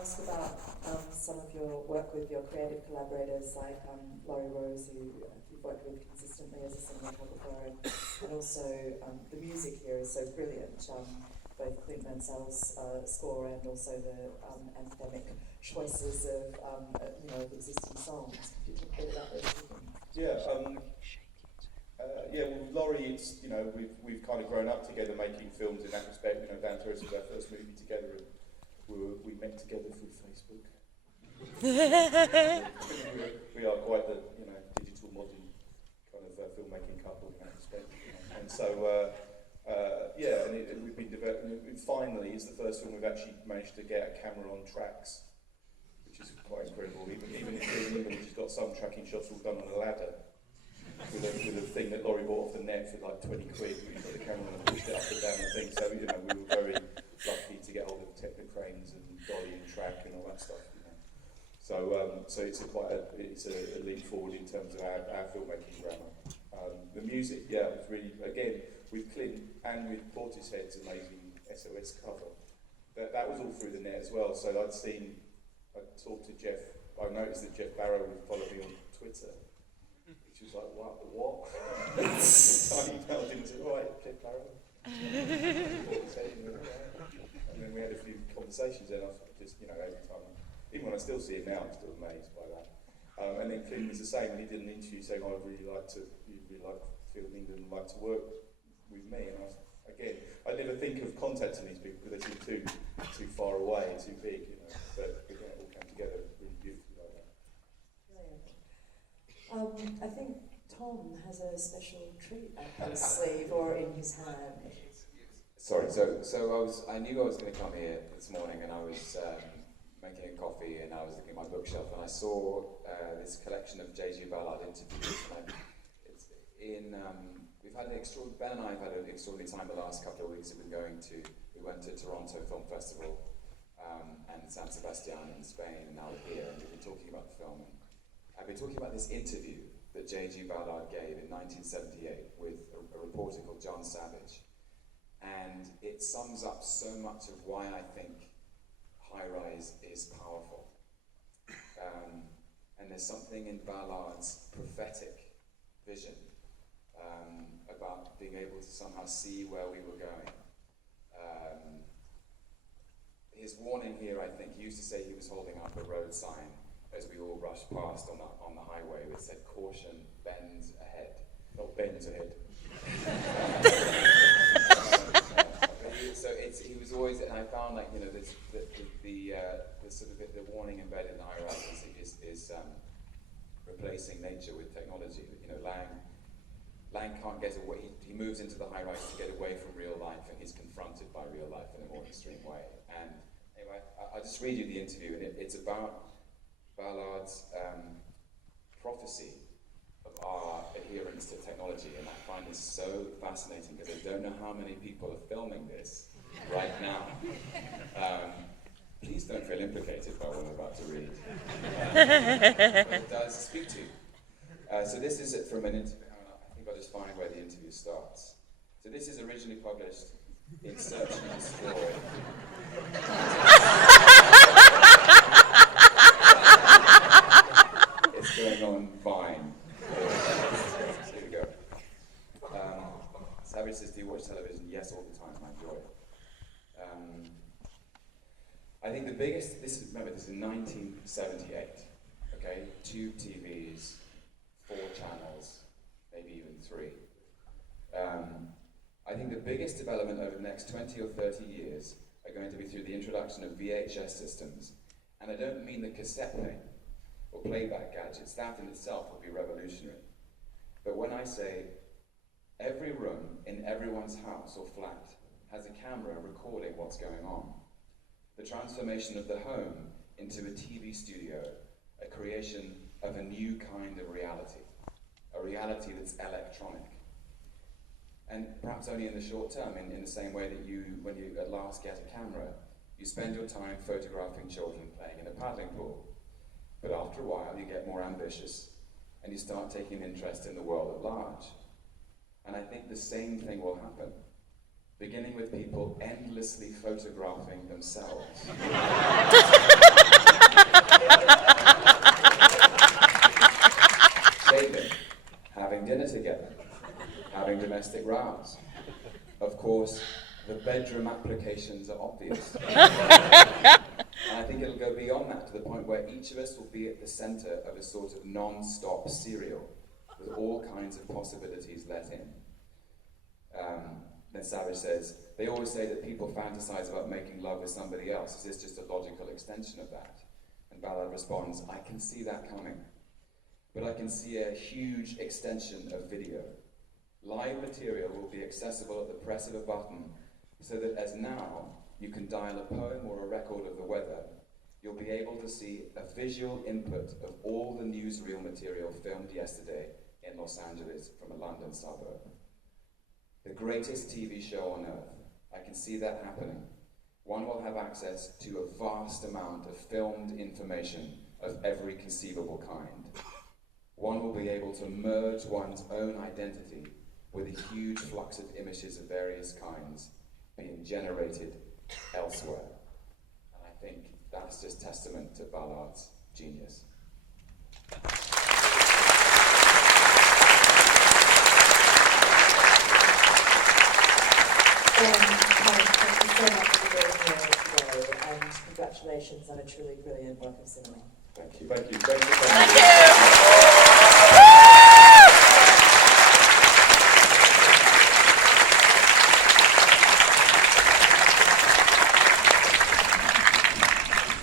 Ask about some of your work with your creative collaborators like Laurie Rose, who you've worked with consistently as a cinematographer, and also the music here is so brilliant. Both Clint Mansell's score and also the anthemic choices of existing songs. Could you talk a bit about those two things? Well, Laurie, it's we've kind of grown up together making films in that respect. Dan Terrace was our first movie together, and we met together through Facebook. we are quite the digital modern kind of filmmaking couple in that respect. And so and we've been developing. Finally, it's the first film we've actually managed to get a camera on tracks, which is quite incredible. Even which has got some tracking shots all done on a ladder. With a thing that Laurie bought off the net for like 20 quid, we put the camera on and pushed it up and down the thing. So we were very lucky to get hold of Technocranes and Dolly and Track and all that stuff. So it's a leap forward in terms of our filmmaking grammar. The music, it was really, again, with Clint and with Portishead's amazing SOS cover. That was all through the net as well. So I talked to Jeff. I noticed that Jeff Barrow would follow me on Twitter. She was like, what? I emailed him and said, right, Jeff Barrow. And then we had a few conversations, and I just, every time, even when I still see him now, I'm still amazed by that. And then Clint was the same, and he did an interview saying, I'd really like filming and like to work with me. And I never think of contacting these people because they seem too far away and too big, But again, it all came together really beautifully like that. I think Tom has a special treat up his sleeve or in his hand. Sorry, so I knew I was going to come here this morning, and I was making a coffee, and I was looking at my bookshelf, and I saw this collection of J.G. Ballard interviews. Ben and I have had an extraordinary time the last couple of weeks. We went to Toronto Film Festival and San Sebastián in Spain, and now we're here, and we've been talking about the film. I've been talking about this interview that J.G. Ballard gave in 1978 with a reporter called John Savage. And it sums up so much of why I think High Rise is powerful. And there's something in Ballard's prophetic vision about being able to somehow see where we were going. His warning here, I think, he used to say he was holding up a road sign as we all rushed past on the highway, which said, "Caution, bends ahead." Not bends ahead. He was always, and I found the warning embedded in the High Rise is replacing nature with technology. Lang can't get away. He moves into the High Rise to get away from real life, and he's confronted by real life in a more extreme way. And anyway, I'll just read you the interview, and it's about Ballard's prophecy of our adherence to technology, and I find this so fascinating because I don't know how many people are filming this right now. Please don't feel implicated by what I'm about to read. But it does speak to you. So this is it from an interview. I think I'll just find where the interview starts. So this is originally published in Search and Destroy. It's going on fine. Here we go. Savage says, do you watch television? Yes, all the time. I enjoy it. I think the biggest, this is in 1978, okay? Tube TVs, 4 channels, maybe even 3. I think the biggest development over the next 20 or 30 years are going to be through the introduction of VHS systems. And I don't mean the cassette thing or playback gadgets. That in itself will be revolutionary. But when I say every room in everyone's house or flat has a camera recording what's going on, the transformation of the home into a TV studio, a creation of a new kind of reality, a reality that's electronic. And perhaps only in the short term, in the same way that when you at last get a camera, you spend your time photographing children playing in a paddling pool. But after a while, you get more ambitious, and you start taking an interest in the world at large. And I think the same thing will happen, beginning with people endlessly photographing themselves. course, the bedroom applications are obvious. And I think it'll go beyond that to the point where each of us will be at the centre of a sort of non-stop serial with all kinds of possibilities let in. Then Savage says, they always say that people fantasize about making love with somebody else. Is this just a logical extension of that? And Ballard responds, I can see that coming. But I can see a huge extension of video. Live material will be accessible at the press of a button, so that as now you can dial a poem or a record of the weather, you'll be able to see a visual input of all the newsreel material filmed yesterday in Los Angeles from a London suburb. The greatest TV show on earth. I can see that happening. One will have access to a vast amount of filmed information of every conceivable kind. One will be able to merge one's own identity with a huge flux of images of various kinds being generated elsewhere. And I think that's just testament to Ballard's genius. Thank you so much for being here today, and congratulations on a truly brilliant work of cinema. Thank you. Thank you. Thank you. Thank you.